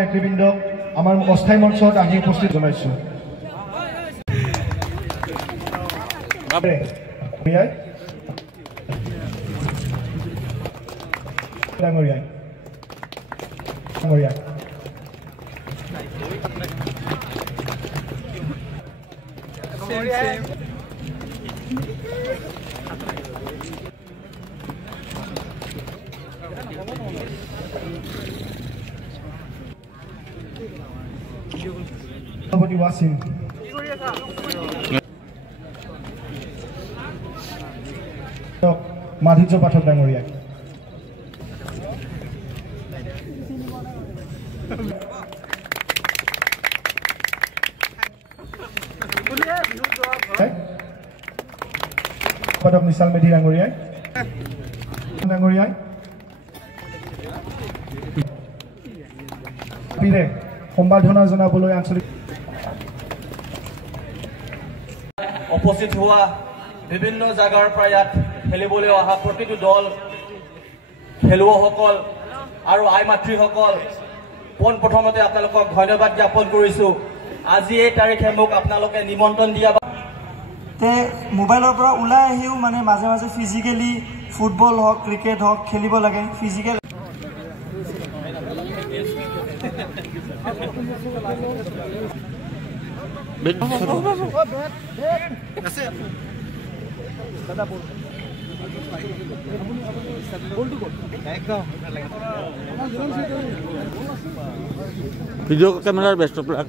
নেতৃবৃন্দক আমাৰ অস্থায়ী মঞ্চত আহি উপস্থিত জনাইছো। সভাপতি ৱাছিম মাধুৰ্য পাঠক ডাঙৰীয়া পাঠক নিশাল মেধি ডাঙৰীয়া সম্বৰ্ধনা জনাবলৈ আঞ্চলিক উপস্থিত হোৱা বিভিন্ন জাগাৰ পৰা ইয়াত খেলিবলৈ অহা প্ৰতিটো দল খেলুৱৈসকল আৰু আই মাতৃসকল পোনপ্ৰথমতে আপোনালোকক ধন্যবাদ জ্ঞাপন কৰিছোঁ। আজি এই তাৰিখে মোক আপোনালোকে নিমন্ত্ৰণ দিয়া মোবাইলৰ পৰা ওলাই আহিও মানে মাজে মাজে ফিজিকেলি ফুটবল হওক ক্ৰিকেট হওক খেলিব লাগে। ফিজিকেল ভিডিও ক্যামেরার best of luck.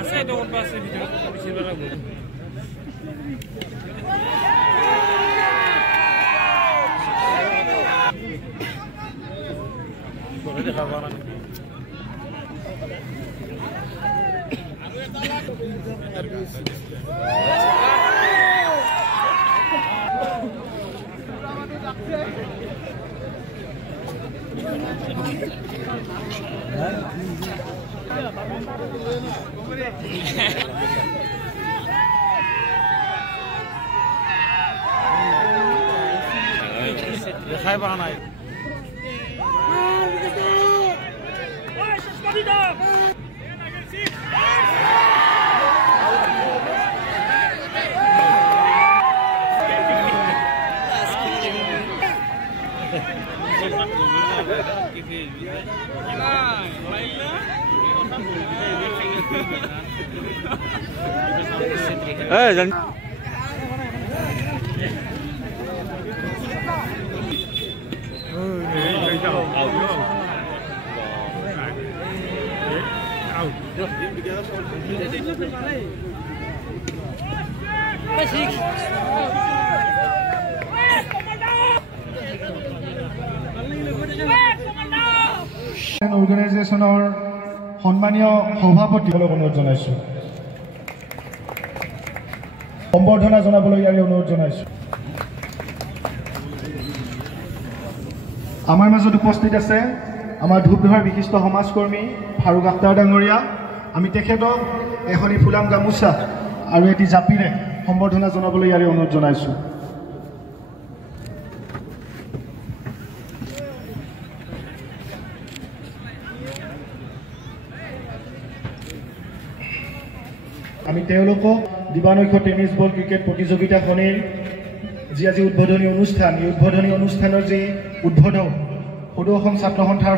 Así es, un pase video si lo hago. Por deja ahora. Deja para ahí. Jangan. অৰ্গেনাইজেশ্যনৰ সন্মানীয় সভাপতিসকলক অনুৰোধ জনাইছো, সম্বৰ্ধনা জনাবলৈ ইয়াৰ অনুৰোধ জনাইছো। আমাৰ মাজত উপস্থিত আছে আমাৰ ধূপধৰাৰ বিশিষ্ট সমাজকৰ্মী ফাৰুক আখতাৰ ডাঙৰীয়া। আমি তেখেতক এখনি ফুলাম গামোচা আৰু এটি জাপিৰে সম্বৰ্ধনা জনাবলৈ ইয়াৰ অনুৰোধ জনাইছো। আমি তেওঁলোকক দিবানৈক্য টেনিছ বল ক্ৰিকেট প্ৰতিযোগিতাখনিৰ যি আজি উদ্বোধনী অনুষ্ঠান, এই উদ্বোধনী অনুষ্ঠানৰ যি উদ্বোধক সদৌ অসম ছাত্ৰ সন্থাৰ